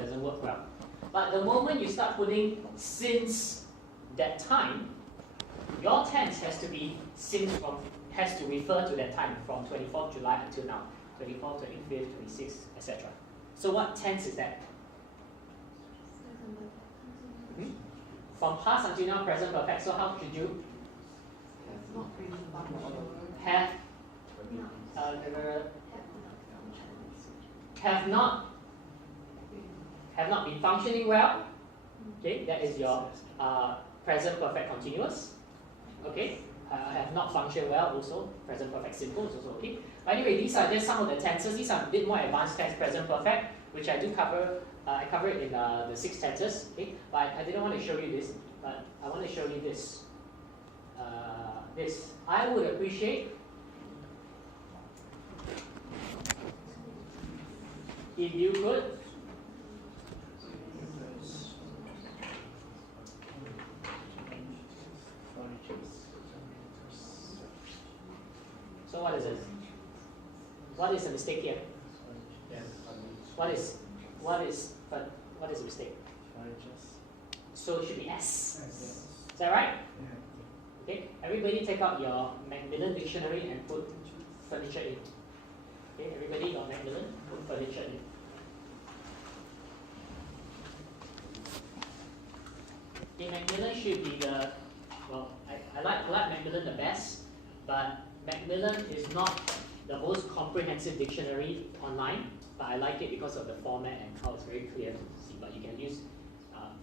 doesn't work well. But the moment you start putting since that time, your tense has to be has to refer to that time from 24th July until now, 24th, 25th, 26th, etc. So what tense is that? From past until now, present perfect. So how should you have not been functioning well? Okay, that is your present perfect continuous. Okay, have not functioned well also, present perfect simple is also okay. But anyway, these are just some of the tenses. These are a bit more advanced tense, present perfect, which I do cover. I cover it in the 6 tenses. Okay, but I didn't want to show you this, but I want to show you this. I would appreciate if you could So what is it? What is the mistake here? What is the mistake? So it should be S. Is that right? Okay. Everybody take out your Macmillan dictionary and put furniture in. Okay. Everybody got Macmillan, put furniture in. Okay. Macmillan should be the I like Macmillan the best, but Macmillan is not the most comprehensive dictionary online, but I like it because of the format and how it's very clear to see. But you can use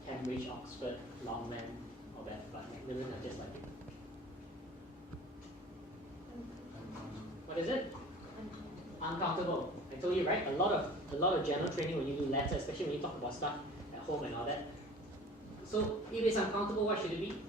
Cambridge, Oxford, Longman, all that, but Macmillan I just like it. What is it? Uncountable. I told you, right? A lot of general training when you do letters, especially when you talk about stuff at home and all that. So if it's uncountable, what should it be?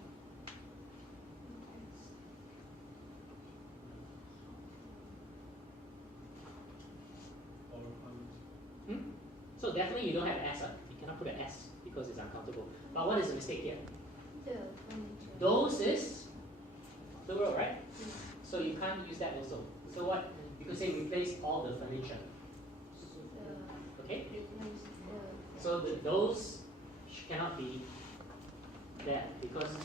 So definitely you don't have an S. You cannot put an S because it's uncountable. But what is the mistake here? Those is plural, right? So you can't use that also. So what? You could say replace all the furniture. Okay? So those cannot be there because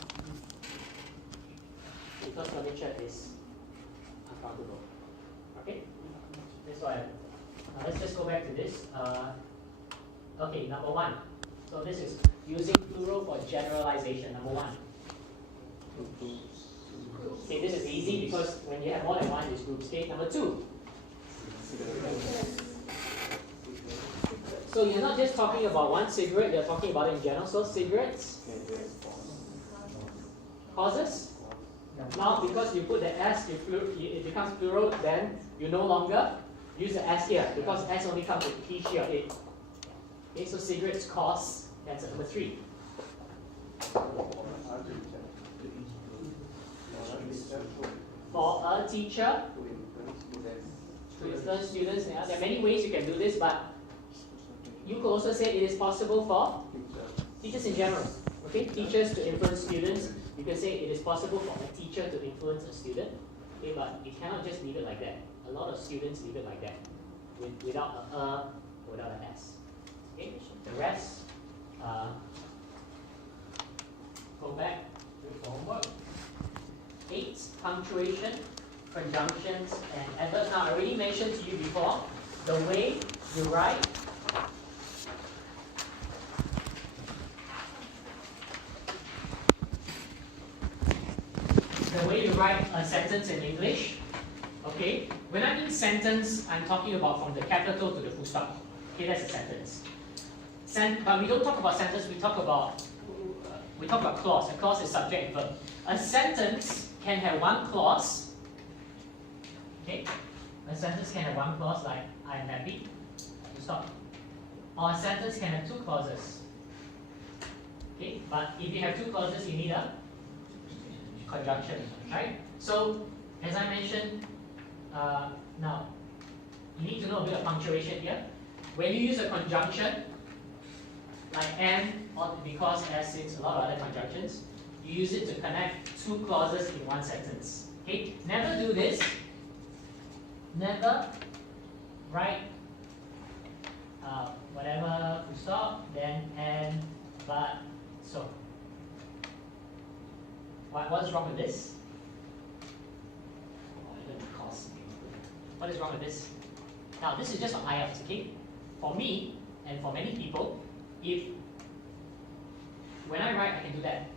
furniture is uncountable. Okay? That's why. Let's just go back to this. Okay, number 1. So this is using plural for generalization. Number 1. Okay, this is easy because when you have more than one, it's group state. Number 2. So you're not just talking about one cigarette, you're talking about it in general. So cigarettes, causes. Now because you put the S, it becomes plural, then you no longer use the S here because S only comes with P, she, or it. Okay, so cigarettes cause, that's number 3. For a teacher to influence students, there are many ways you can do this, but you could also say it is possible for teachers in general. Okay, teachers to influence students. You can say it is possible for a teacher to influence a student. Okay, but you cannot just leave it like that. A lot of students leave it like that, without without an S. Okay, the rest, go back to the homework. 8, punctuation, conjunctions, and adverbs. Now, I already mentioned to you before, the way you write a sentence in English. Okay, when I mean sentence, I'm talking about from the capital to the full stop. Okay, that's a sentence. But we don't talk about sentence. We talk about clause. A clause is subject and verb. A sentence can have one clause. Okay, a sentence can have one clause like I am happy. Full stop. Or a sentence can have 2 clauses. Okay, but if you have 2 clauses, you need a conjunction, right? So, as I mentioned. Now, you need to know a bit of punctuation here. When you use a conjunction, like and, or because, as, since, a lot of other conjunctions, you use it to connect 2 clauses in one sentence. Okay? Never do this. Never write whatever, full stop, then and, but, so. What's wrong with this? What is wrong with this? Now, this is just on IELTS, okay? For me, and for many people, when I write, I can do that,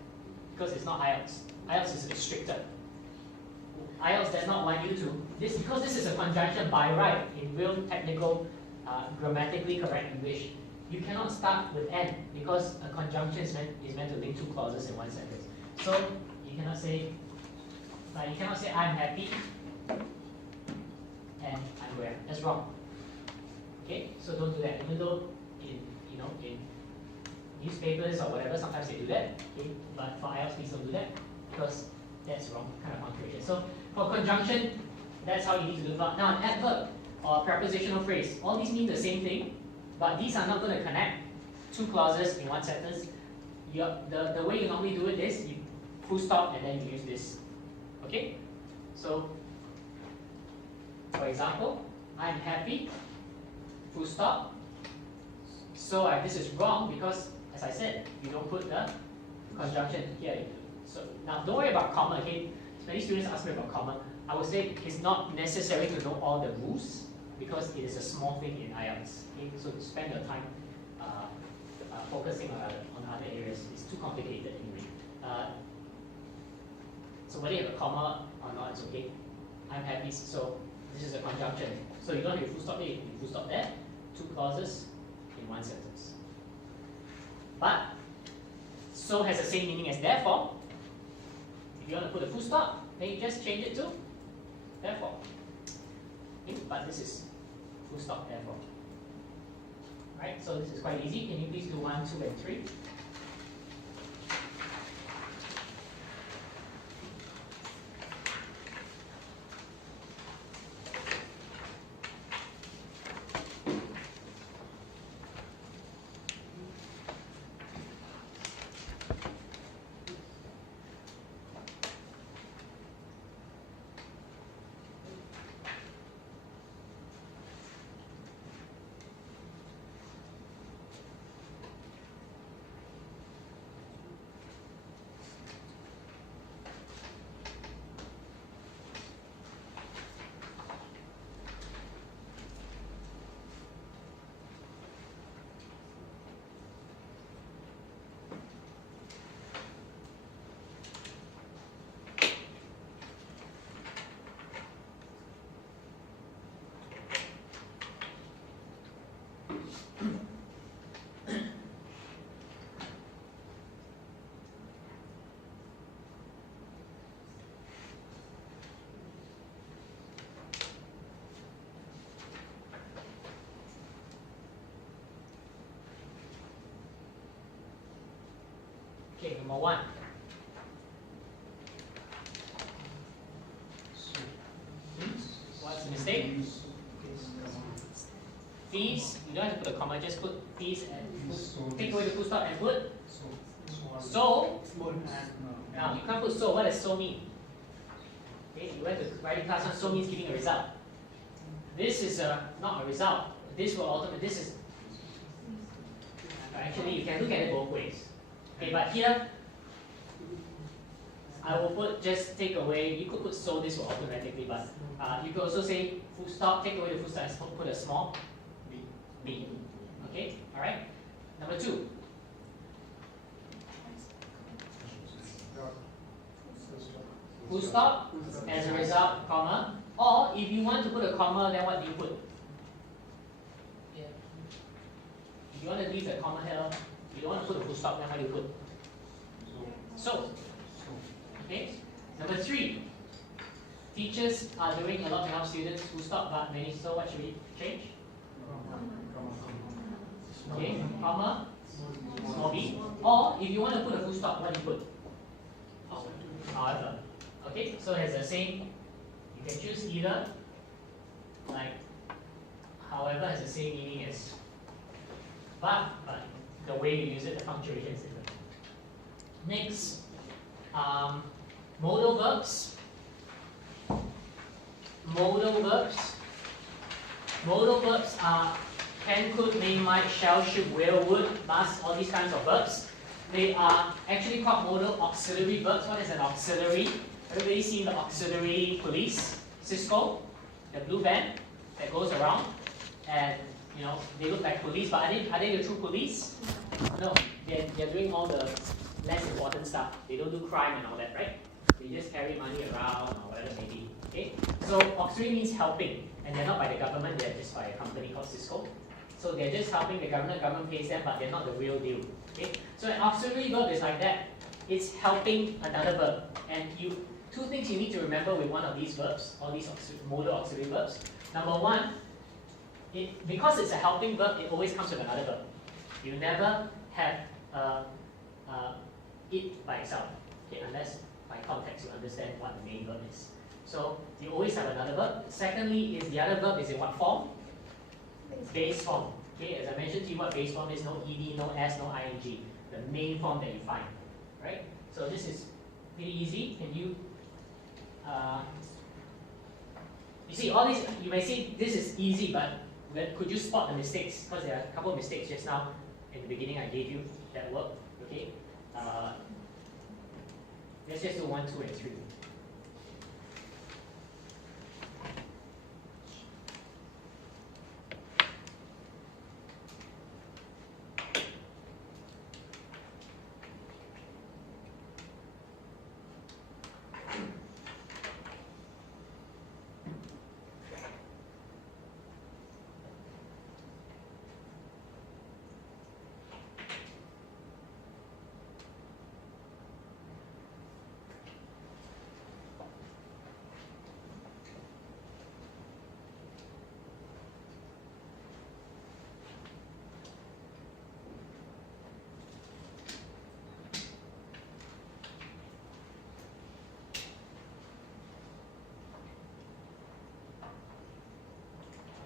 because it's not IELTS. IELTS is a bit stricter. IELTS does not want you to, because this is a conjunction by right, in real technical, grammatically correct English. You cannot start with and, because a conjunction is meant to link two clauses in one sentence. So, you cannot say I'm happy and I'm where. That's wrong. Okay, so don't do that. Even though in newspapers or whatever, sometimes they do that. Okay, but for IELTS, please don't do that because that's wrong kind of punctuation. So for conjunction, that's how you need to do it. Now an adverb or prepositional phrase, all these mean the same thing, but these are not going to connect two clauses in one sentence. The way you normally do it is you full stop and then you use this. Okay? So, for example, I'm happy, full stop. So this is wrong because, as I said, you don't put the conjunction here. So now don't worry about comma, okay? Many students ask me about comma. I would say it's not necessary to know all the rules because it is a small thing in IELTS. Okay? So spend your time focusing on other areas. It's too complicated anyway. So whether you have a comma or not, it's okay. I'm happy, so this is a conjunction. So you don't have a full stop there, you can full stop there. Two clauses in one sentence. But so has the same meaning as therefore. If you want to put a full stop, then you just change it to therefore. Okay? But this is full stop therefore. Right? So this is quite easy. Can you please do 1, 2, and 3? Okay, number 1. What's the mistake? Fees, you don't have to put a comma, just put fees and take away the full stop and put so. Now, you can't put so. What does so mean? Okay, you went to writing class on so means giving a result. This is not a result. This will ultimately, this is, actually you can look at it both ways. Okay, but here, I will put, just take away, you could put so, this will automatically, but you could also say full stop, take away the full stop and put a small b. Okay, alright? Number 2. Full stop, as a result, comma. Or if you want to put a comma, then what do you put? If you want to leave the comma here, you don't want to put a full stop, then what do you put? So. Okay. Number 3. Teachers are doing a lot to help students full stop, but many, so what should we change? Okay, comma, small b. Or if you want to put a full stop, what do you put? However. Okay, so it's the same. You can choose either, like, however has the same meaning as, but the way you use it, the punctuation is different. Next, modal verbs. Modal verbs. Modal verbs are can, could, may, might, shall, should, will, would, must, all these kinds of verbs. They are actually called modal auxiliary verbs. What is an auxiliary? Everybody seen the auxiliary police, Cisco, the blue van that goes around, and you know they look like police, but are they the true police? No, they're doing all the less important stuff. They don't do crime and all that, right? They just carry money around or whatever it may be. Okay, so auxiliary means helping, and they're not by the government. They're just by a company called Cisco. So they're just helping the government. Government pays them, but they're not the real deal. Okay, so an auxiliary verb is like that. It's helping another verb, and two things you need to remember with one of these verbs, all these modal auxiliary verbs. Number one, because it's a helping verb, it always comes with another verb. You never have it by itself, okay, unless by context you understand what the main verb is. So you always have another verb. Secondly, is the other verb is in what form? Base form. Okay, as I mentioned to you, what base form is: no ed, no s, no ing. The main form that you find, right? So this is pretty easy. Can you? You see all these. You may say this is easy, but could you spot the mistakes? Because there are a couple of mistakes just now in the beginning. I gave you that work. Okay. Let's just do 1, 2, and 3.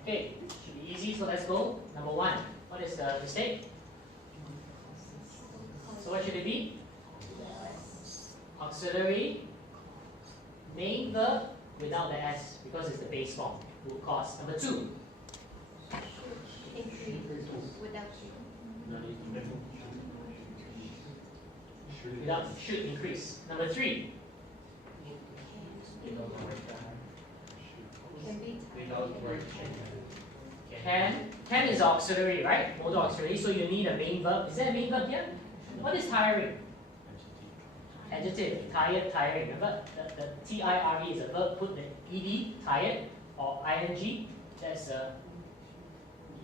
Okay, should be easy, so let's go. Number 1, what is the mistake? So what should it be? Auxiliary main verb without the s, because it's the base form. Would cause. Number 2. Without should increase. Number 3. Can is auxiliary, right? Modal auxiliary, so you need a main verb. Is there a main verb here? What is tiring? Adjective. Tired, tiring. Remember, the T-I-R-E is a verb. Put the ed, tired, or ing. That's a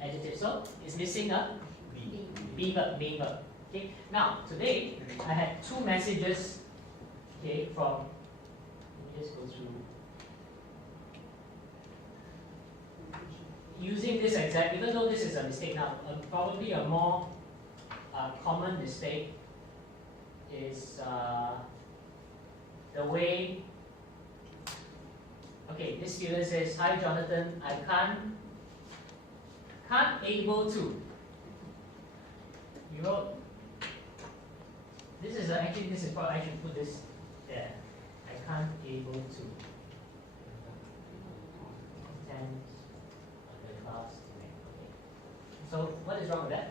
adjective. So it's missing a B verb, main verb. Okay. Now today I had 2 messages. Okay, from. Let me just go through. Using this exact, even though this is a mistake now, probably a more common mistake is the way. Okay, this student says, "Hi Jonathan, I can't able to." You wrote. This is actually this is probably I should put this there. I can't able to. So what is wrong with that?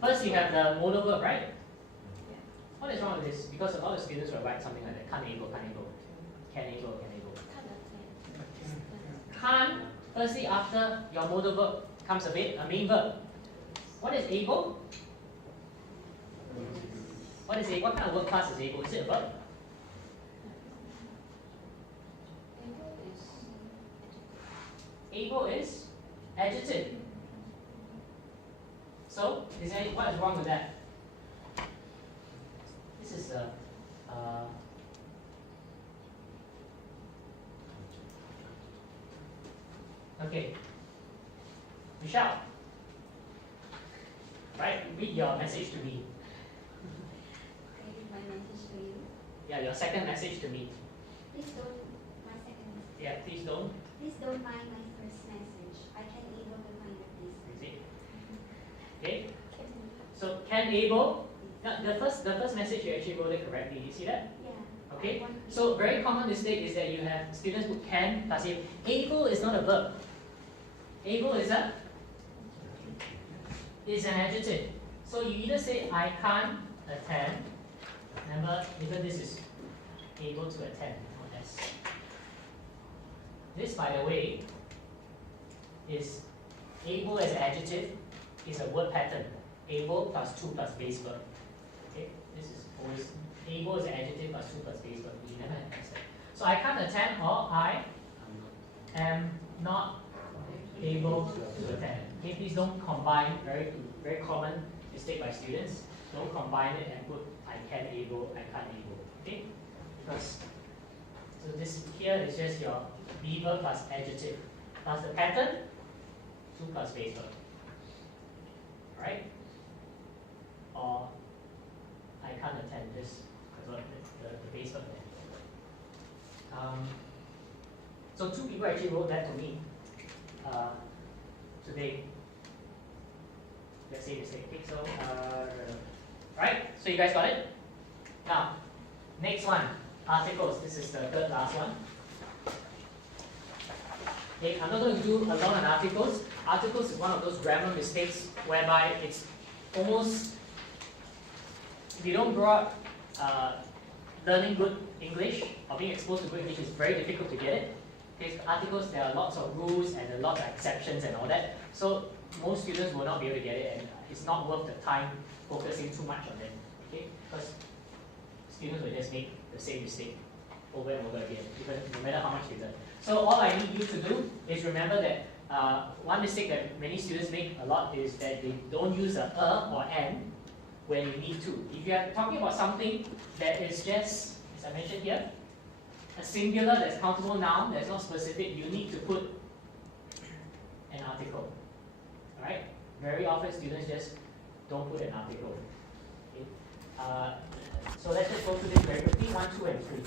First you have the modal verb, right? What is wrong with this? Because a lot of students will write something like that. Can't able, can able. Can't, firstly after your modal verb comes a main verb. What is able? What is able? What kind of verb class is able? Is it a verb? Able is adjective. So, what is wrong with that? This is a okay. Michelle, right? Read your message to me. My message to you. Yeah, your second message to me. Please don't. My second message. Yeah, please don't. Please don't mind my first message. I can able to find it, please. Is it? Okay. So can able. The first message you actually wrote it correctly. Do you see that? Yeah. Okay. So very common mistake is that you have students who can plus able. Able is not a verb. Able is a is an adjective. So you either say I can't attend. Remember, even this is able to attend, not as. This, by the way, is able as an adjective is a word pattern. Able plus 2 plus base verb. Okay, this is always able as an adjective plus 2 plus base verb. We never have that. So I can't attend, or I am not able to attend. Okay, please don't combine, very common mistake by students. Don't combine it and put I can able, I can't able. Okay? Because so this here is just your be verb plus adjective plus the pattern 2 plus base verb. Right? Or I can't attend this because the base verb there. So 2 people actually wrote that to me today. Let's say the same thing. So, right? So you guys got it? Now, next one, articles. This is the third last one. Okay, I'm not going to do a lot on articles. Articles is one of those grammar mistakes whereby it's almost, if you don't grow up learning good English or being exposed to good English, it's very difficult to get it. Okay, so articles, there are lots of rules and a lot of exceptions and all that. So most students will not be able to get it, and it's not worth the time focusing too much on them. Okay, because students will just make the same mistake over and over again, even no matter how much they learn. So all I need you to do is remember that one mistake that many students make a lot is that they don't use a or an when you need to. If you are talking about something that is just, as I mentioned here, a singular that's countable noun that's not specific, you need to put an article. Alright? Very often students just don't put an article. Okay? So let's just go through this very quickly. 1, 2, and 3.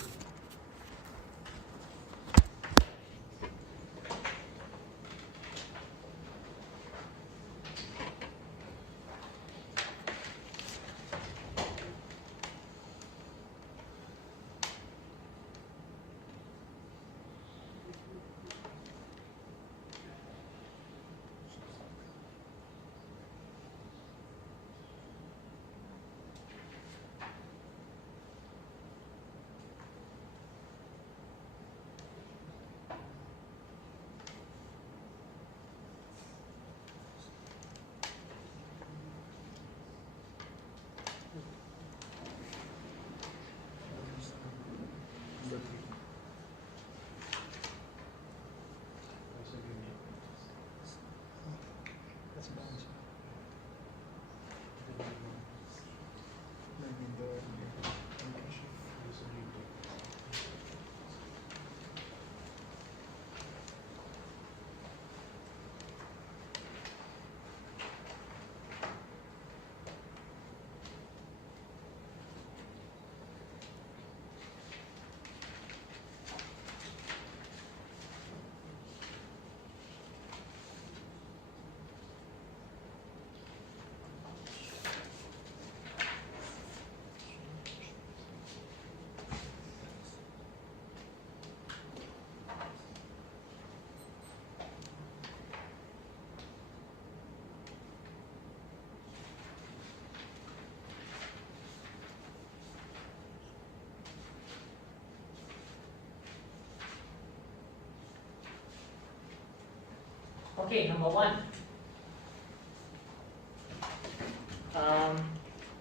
Okay, number 1.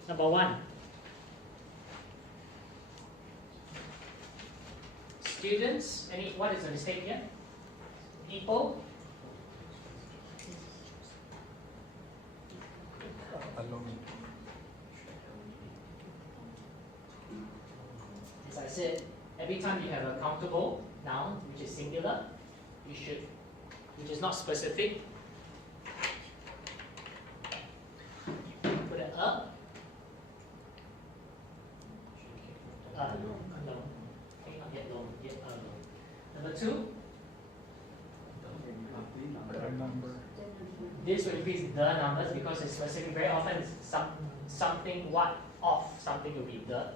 Number 1. Students, what is the mistake here? People alone. As I said, every time you have a countable noun, which is singular, which is not specific, put an alone. Okay, not yet alone, yet alone. Number 2, Number. this will increase the numbers because it's specific. Very often it's something what of something will be the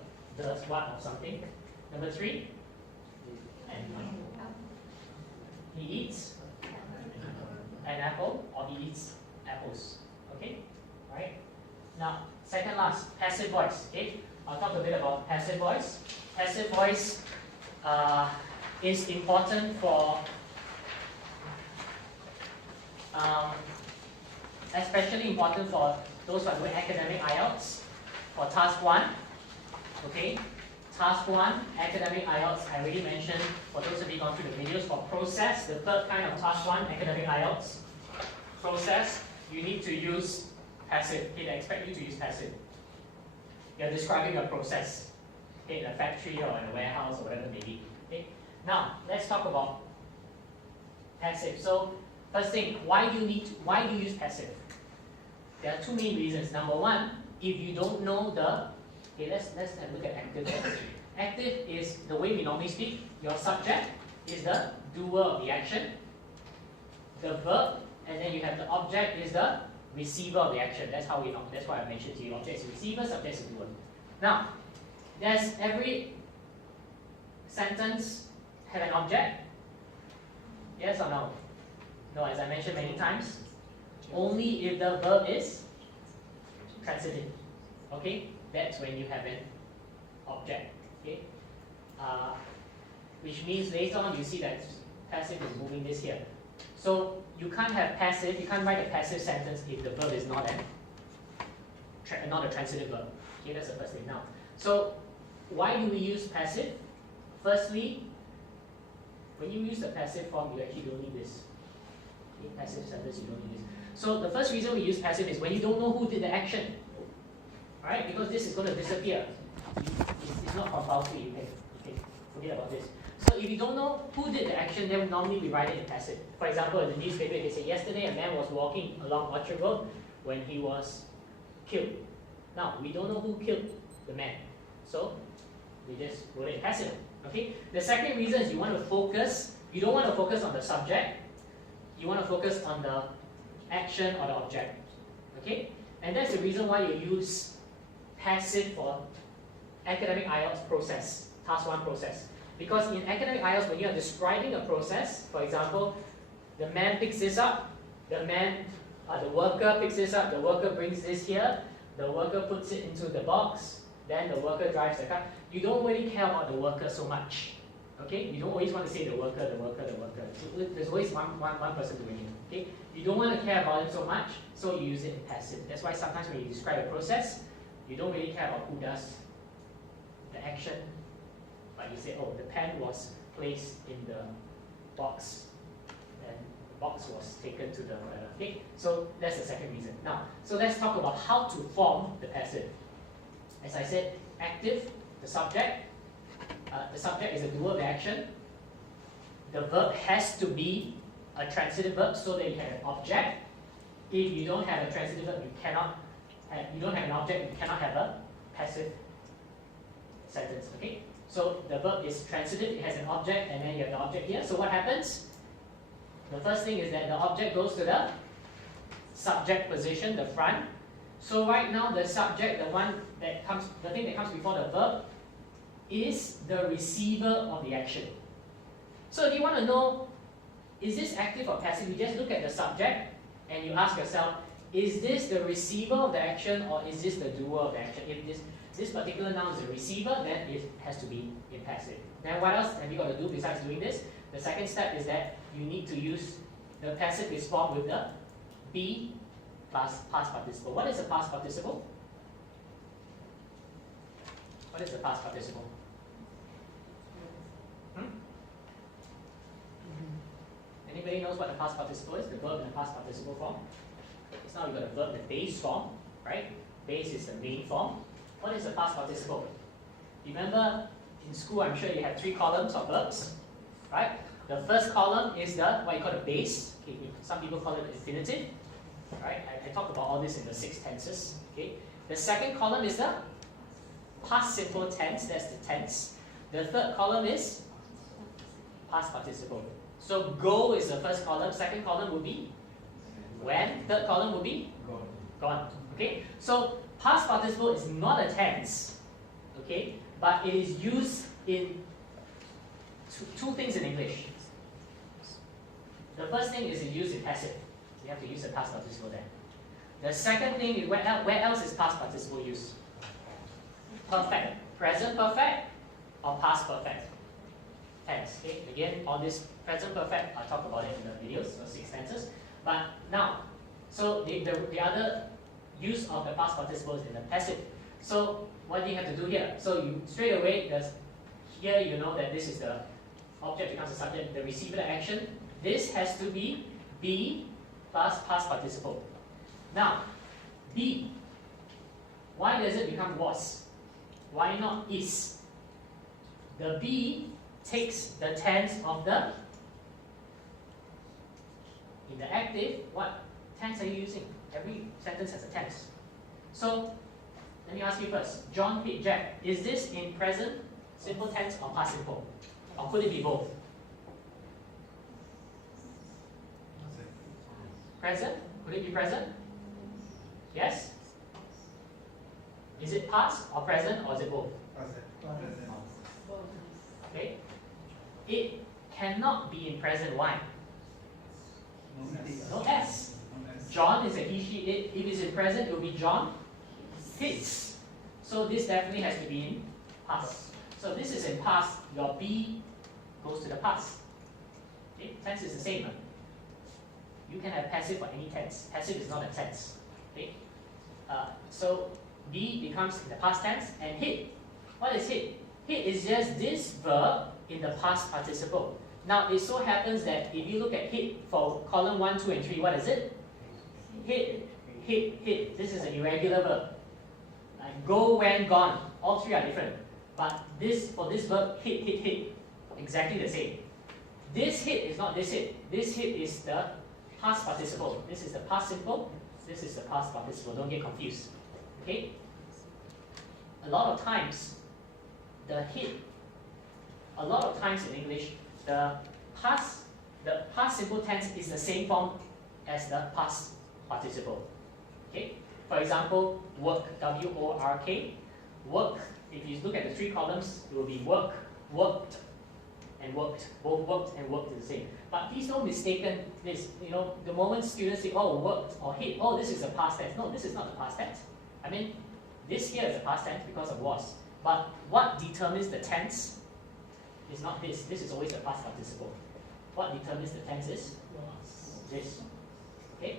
what of something. Number 3, he eats an apple or he eats apples. Okay? second last, passive voice. Okay, I'll talk a bit about passive voice. Passive voice is important for especially important for those who are doing academic IELTS for task 1. Okay, task 1, academic IELTS, I already mentioned for those of you gone through the videos. For process, the third kind of task 1, academic IELTS, process, you need to use passive. Okay, they expect you to use passive. You're describing a process, okay, in a factory or in a warehouse or whatever it may be. Okay, now let's talk about passive. So first thing, why do you use passive? There are two main reasons. Number one, if you don't know the, okay, let's have a look at active first. Active is the way we normally speak. Your subject is the doer of the action, the verb, and then you have the object is the receiver of the action. That's how we know. That's why I mentioned to you. Object is receiver, subject is doer. Now, does every sentence have an object? Yes or no? No, as I mentioned many times, only if the verb is transitive. Okay, that's when you have an object. Okay, which means later on you see that passive is moving this here. So you can't have passive. You can't write a passive sentence if the verb is not a transitive verb. Okay, that's the first thing. Now, so why do we use passive? Firstly, when you use the passive form, you actually don't need this. Okay, passive sentence, you don't need this. So the first reason we use passive is when you don't know who did the action, right? Because this is going to disappear. It's not compulsory. You can forget about this. So if you don't know who did the action, then normally we write it in passive. For example, in the newspaper, they say yesterday a man was walking along Orchard Road when he was killed. Now we don't know who killed the man, so we just wrote it in passive. Okay. The second reason is you want to focus. You don't want to focus on the subject. You want to focus on the action or the object. Okay, and that's the reason why you use passive for academic IELTS process, task 1 process. Because in academic IELTS, when you are describing a process, for example, the man picks this up, the worker picks this up, the worker brings this here, the worker puts it into the box, then the worker drives the car. You don't really care about the worker so much. Okay, you don't always want to say the worker, the worker, the worker. There's always one person doing it. Okay, you don't want to care about it so much, so you use it in passive. That's why sometimes when you describe a process, you don't really care about who does the action, but you say, oh, the pen was placed in the box, and the box was taken to the whatever. Okay, so that's the second reason. Now, so let's talk about how to form the passive. As I said, active, the subject. The subject is a doer of the action. The verb has to be a transitive verb so that you have an object. If you don't have a transitive verb, you don't have an object, you cannot have a passive sentence. Okay? So the verb is transitive, it has an object, and then you have the object here. So what happens? The first thing is that the object goes to the subject position, the front. So right now the subject, the thing that comes before the verb, is the receiver of the action. So if you want to know, is this active or passive, you just look at the subject and you ask yourself, is this the receiver of the action or is this the doer of the action? If this particular noun is the receiver, then it has to be in passive. Then what else have you got to do besides doing this? The second step is that you need to use, the passive is formed with the be plus past participle. What is the past participle? What is the past participle? Anybody knows what the past participle is? The verb in the past participle form? It's now you've got a verb in the base form, right? Base is the main form. What is the past participle? Remember in school, I'm sure you have 3 columns of verbs, right? The first column is the, what you call the base. Okay, some people call it infinitive, right? I talked about all this in the 6 tenses. Okay. The second column is the past simple tense, that's the tense. The third column is past participle. So go is the first column, second column will be when, third column will be gone. Okay? So past participle is not a tense, okay, but it is used in two things in English. The first thing is it's used in passive. You have to use the past participle there. The second thing is where else is past participle used? Perfect. Present perfect or past perfect tense. Okay, again, all this present perfect, I'll talk about it in the videos, so 6 tenses. But now, so the other use of the past participle is in the passive. So what do you have to do here? So you straight away, here you know that this is the object becomes the subject, the receiver action. This has to be plus past participle. Now, be. Why does it become was? Why not is? The be takes the tense of the, in the active, what tense are you using? Every sentence has a tense. So, let me ask you first. John hit Jack. Is this in present, simple tense, or past simple? Or could it be both? Present? Could it be present? Yes? Is it past or present, or is it both? Okay. It cannot be in present. Why? No S. John is a he, she, it. If it's in present, it will be John hits. So this definitely has to be in past. So this is in past. Your be goes to the past. Okay? Tense is the same. Huh? You can have passive for any tense. Passive is not a tense. Okay? So be becomes in the past tense, and hit. What is hit? Hit is just this verb in the past participle. Now it so happens that if you look at hit for column 1, 2, and 3, what is it? Hit, hit, hit. This is an irregular verb. Like go, went, gone. All three are different. But this for this verb, hit, hit, hit, exactly the same. This hit is not this hit. This hit is the past participle. This is the past simple. This is the past participle. Don't get confused. Okay? A lot of times, the hit, a lot of times in English, the past simple tense is the same form as the past participle. Okay? For example, work, W-O-R-K. Work, if you look at the 3 columns, it will be work, worked, and worked. Both worked and worked is the same. But please don't mistaken this. You know, the moment students say, oh, worked or hit, oh, this is the past tense. No, this is not the past tense. I mean, this here is the past tense because of was. But what determines the tense is not this. This is always the past participle. What determines the tense is this. Okay?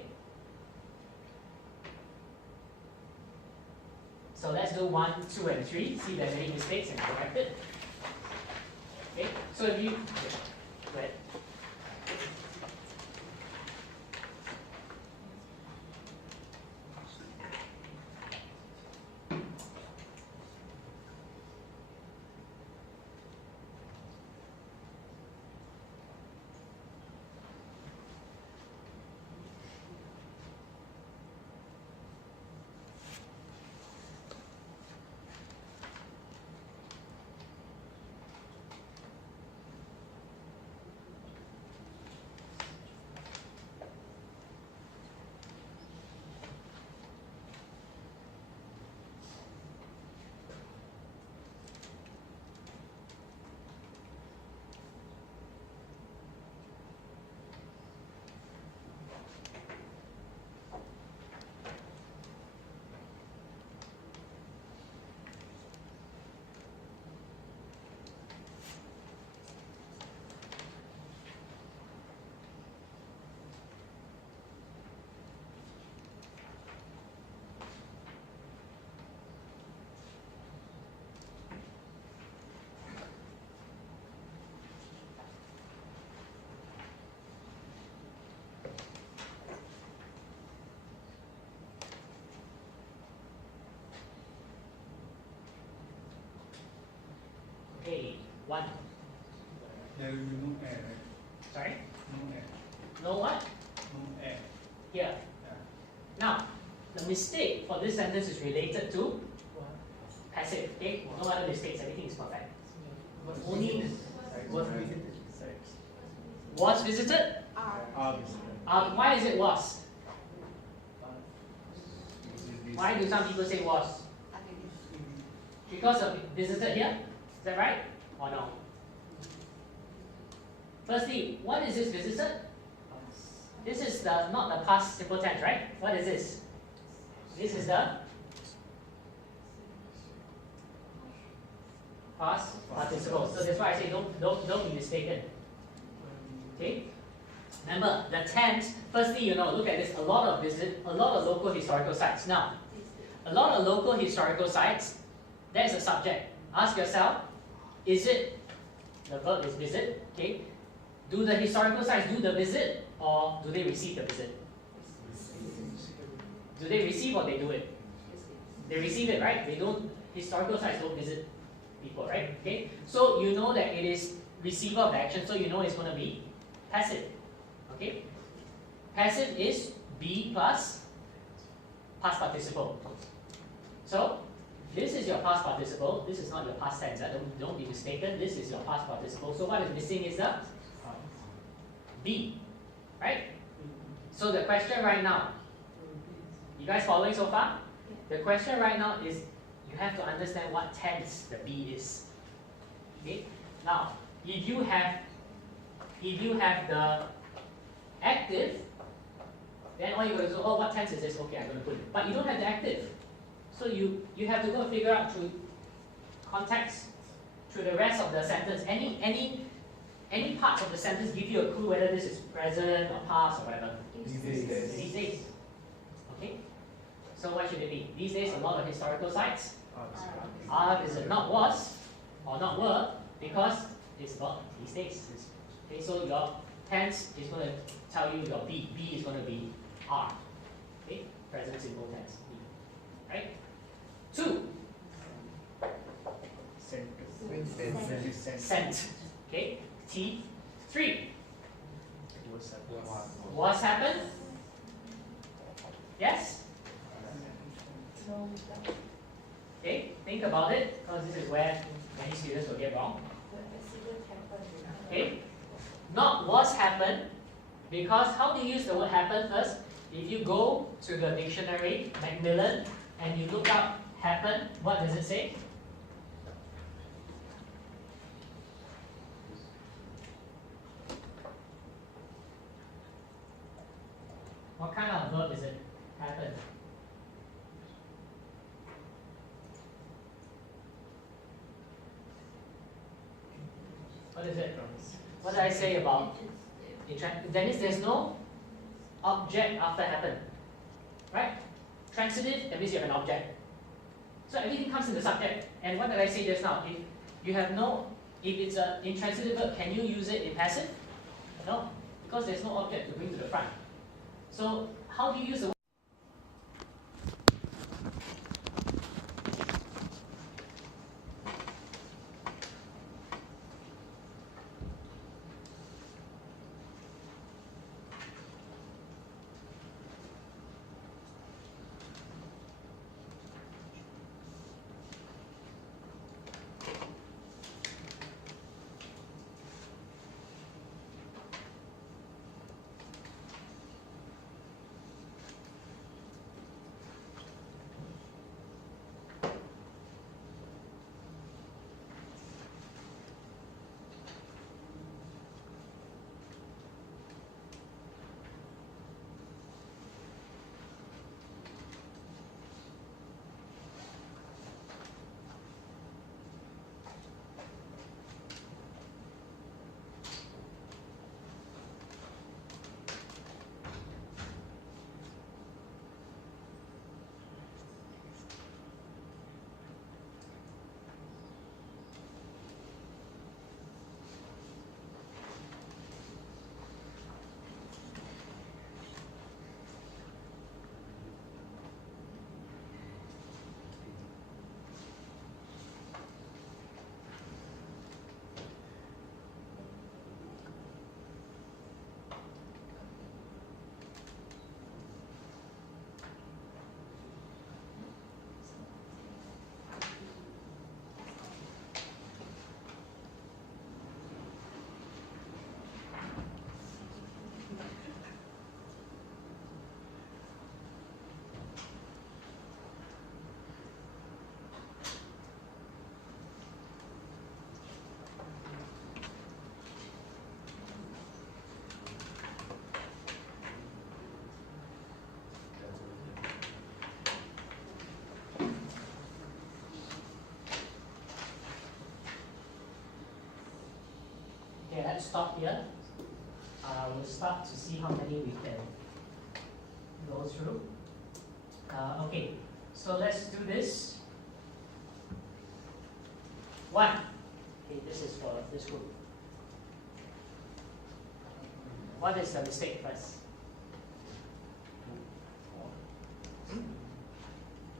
So let's do 1, 2, and 3. See if there's any mistakes and correct it. Okay? So if you go ahead. Okay, 1. There will be no air, right? Sorry? No air. No what? No air. Here. Now, the mistake for this sentence is related to passive. Okay? No other mistakes. Everything is perfect. Only was visited. Why is it was? Why do some people say was? Because of visited here? Is that right? Or no? Firstly, what is this visited? This is not the past simple tense, right? What is this? This is the past participle. So that's why I say don't be mistaken. Okay. Remember the tense. Firstly, look at this. A lot of local historical sites. Now, a lot of local historical sites. There's a subject. Ask yourself, is it the verb is visit? Okay. Do the historical sites do the visit or do they receive the visit? Do they receive or they do it? They receive it, right? They don't. Historical sites don't visit people, right? Okay. So you know that it is receiver of the action. So you know it's going to be passive. Okay. Passive is be plus past participle. So this is your past participle. This is not your past tense. Don't be mistaken. This is your past participle. So what is missing is the be, right? So the question right now, you guys following so far? The question right now is you have to understand what tense the be is. Okay. Now, if you have the active, then all you got to do, oh, what tense is this? Okay, I'm going to put it. But you don't have the active. So you have to go and figure out through context, through the rest of the sentence. Any parts of the sentence give you a clue whether this is present or past or whatever. These days. Okay? So what should it be? These days, a lot of historical sites are visit, not was or not were, because it's not these days. Okay, so your tense is going to tell you your be. Be is going to be are. Okay? Present simple tense. Be. Right? 2. Sent. Okay? T. 3. Was happened? Yes? Okay, think about it, because this is where many students will get wrong. Okay? Not was happened, because how do you use the word happen first? If you go to the dictionary, Macmillan, and you look up happen, what does it say? What kind of verb is it? Happen. What is it? What did I say about Dennis? There's no object after happen. Right? Transitive, that means you have an object. So everything comes in the subject. And what did I say just now? If you have if it's an intransitive verb, can you use it in passive? No, because there's no object to bring to the front. So how do you use the let's stop here. We'll start to see how many we can go through. Okay, so let's do this. 1. Okay, this is for this group. What is the mistake first?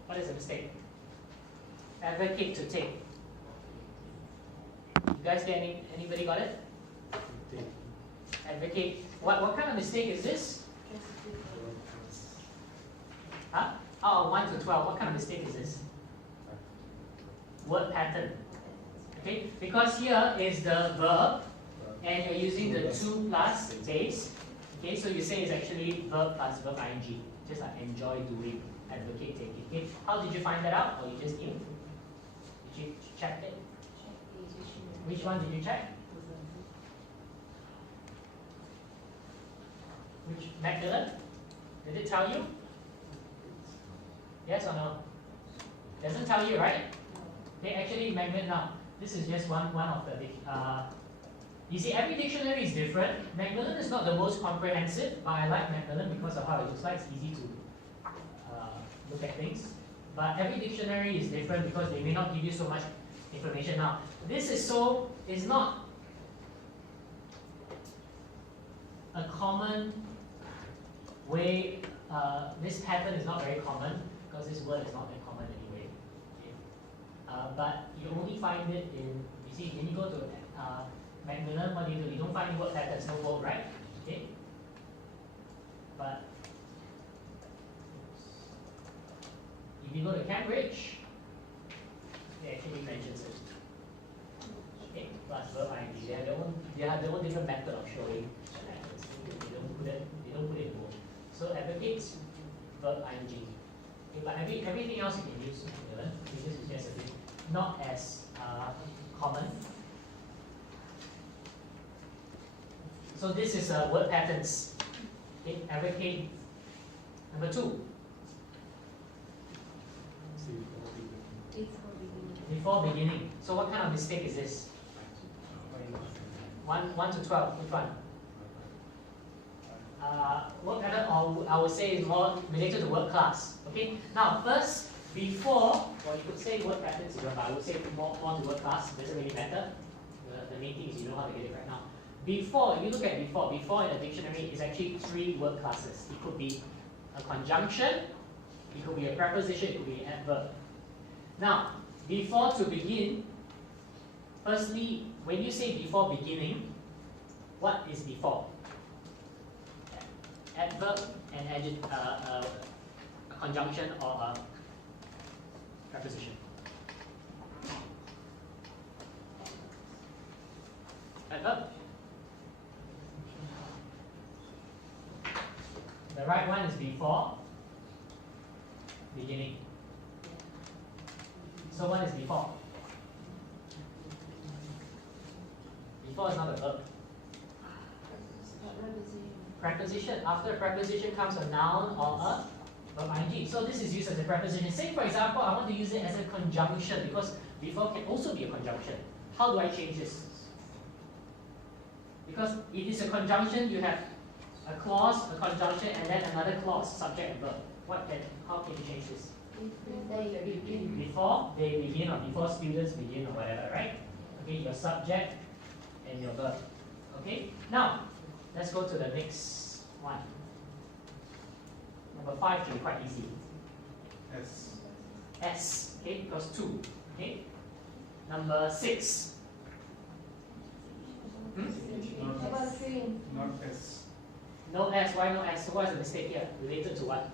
What is the mistake? Advocate to take. You guys get anybody got it? Advocate. What kind of mistake is this? Huh? Oh, 1 to 12. What kind of mistake is this? Word pattern. Okay, because here is the verb and you're using the to plus base. Okay, so you say it's actually verb plus verb ing. Just like enjoy doing, advocate taking. Okay, how did you find that out? Or you just knew? Did you check it? Which one did you check? Which Magdalene? Did it tell you? Yes or no? Doesn't tell you, right? Okay, actually Magdalene now. This is just one of the you see, every dictionary is different. Magdalene is not the most comprehensive, but I like Magdalene because of how it looks like. It's easy to look at things. But every dictionary is different because they may not give you so much information. Now, this is not a common way. This pattern is not very common because this word is not very common anyway. Okay. But you only find it in, you see, when you go to Macmillan, what do? You don't find word patterns, no word, right? Okay. But if you go to Cambridge, they actually mentions it. Okay, plus verb ing. They have their own different method of showing patterns. They don't put it in bold. So advocates, verb ing. Okay, but everything else you can use Macmillan. This is just a bit not as common. So this is word patterns. Okay, advocate. Number 2. Before beginning. So what kind of mistake is this? 1 to 12. Which one? Word pattern, or I would say, is more related to word class. Okay. Now first, before, or you could say word patterns, but I would say more to word class. Doesn't really matter. The main thing is you know how to get it right now. Before, if you look at before in a dictionary is actually 3 word classes. It could be a conjunction, it could be a preposition, it could be an adverb. Now, before to begin, firstly, when you say before beginning, what is before? Adverb, an adjective, a conjunction, or a preposition. Adverb. The right one is before beginning. So what is before? Before is not a verb. Preposition. After a preposition comes a noun or a verb ing. So this is used as a preposition. Say for example, I want to use it as a conjunction because before can also be a conjunction. How do I change this? Because if it's a conjunction, you have a clause, a conjunction, and then another clause, subject and verb. How can you change this? Before they begin, or before students begin, or whatever, right? Okay, your subject and your verb. Okay, now let's go to the next one. Number 5 should be quite easy. S. Okay, because 2. Okay. Number 6. Not S. No S. Why no S? So what is the mistake here? Related to what?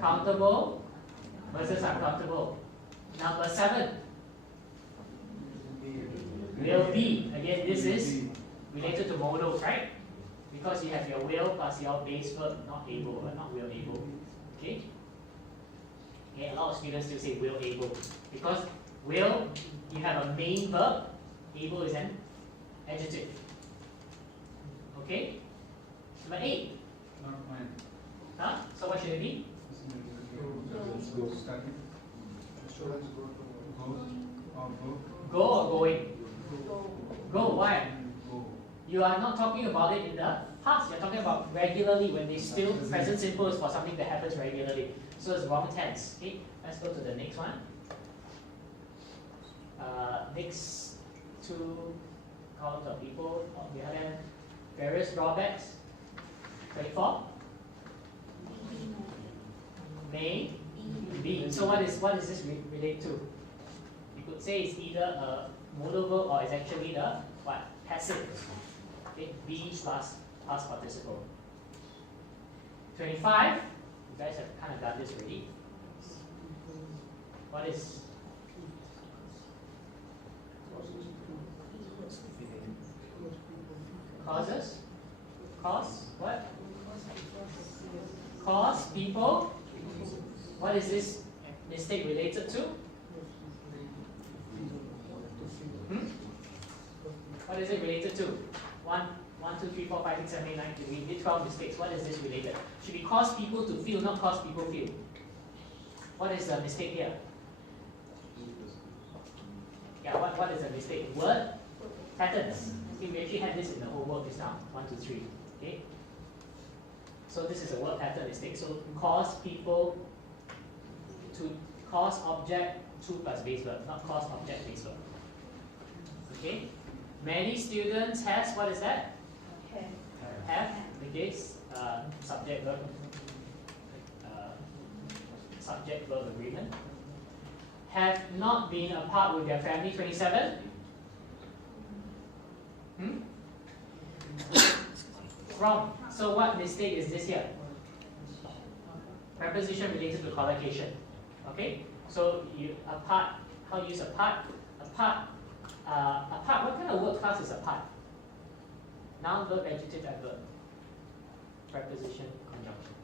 Countable versus uncountable. Number 7. Will be. Again, this is related to modals, right? Because you have your will plus your base verb, not able, but not will able. Okay? Okay, a lot of students still say will able. Because will, you have a main verb, able is an adjective. Okay? Number 8. Not mine. Huh? So what should it be? Study. Go or go. Go or going? Go, why? Go. You are not talking about it in the past, you're talking about regularly when they still present simple is for something that happens regularly. So it's wrong tense. Okay, let's go to the next one. Next two columns of people, we have them various drawbacks. 24. May be. So what is this relate to? You could say it's either a modal verb or it's actually the what? Passive. Okay, be plus past participle. 25. You guys have kind of done this already. What is causes? Cause what? Cause people. What is this mistake related to? What is it related to? 1, 2, 3, 4, 5, 6, 7, 8, 9, 10. We did 12 mistakes. What is this related? Should be cause people to feel, not cause people feel. What is the mistake here? Yeah, what is the mistake? Word patterns. Okay, we actually had this in the homework just now. 1, 2, 3. Okay. So this is a word pattern mistake. So cause people to cause object to plus base verb, not cause object base verb. Okay. Many students has, what is that? Have, okay, subject verb, subject verb agreement. Have not been apart with their family, 27. From. So what mistake is this here? Preposition related to collocation. Okay? So you apart, how do you use apart? Apart, what kind of word class is apart? Noun, verb, adjective, adverb. Preposition, conjunction.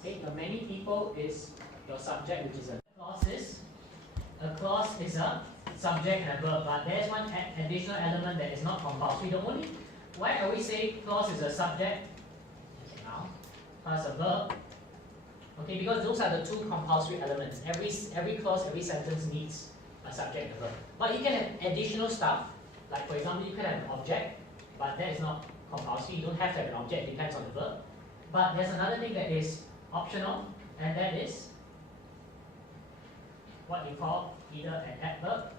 Okay, the many people is your subject, which is a clause. A clause is a subject and a verb, but there's one additional element that is not compulsory. The only, why are we saying clause is a subject, noun, plus a verb? Okay, because those are the two compulsory elements. Every clause, every sentence needs a subject and a verb. But you can have additional stuff, like for example, you can have an object, but that is not compulsory. You don't have to have an object, it depends on the verb. But there's another thing that is optional, and that is what we call either an adverb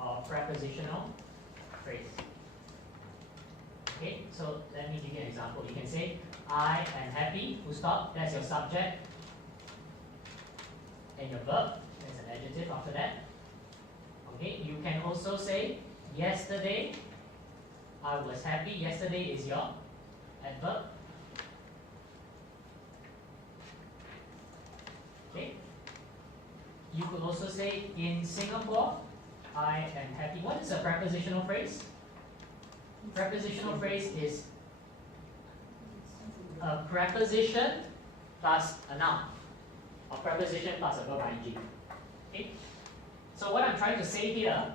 or prepositional phrase. Okay, so let me give you an example. You can say, I am happy, full stop, that's your subject, and your verb, there's an adjective after that. Okay, you can also say, yesterday, I was happy, yesterday is your adverb. Okay, you could also say, in Singapore, I am happy. What is a prepositional phrase? Prepositional phrase is a preposition plus a noun, or preposition plus a verb ing. Okay? So what I'm trying to say here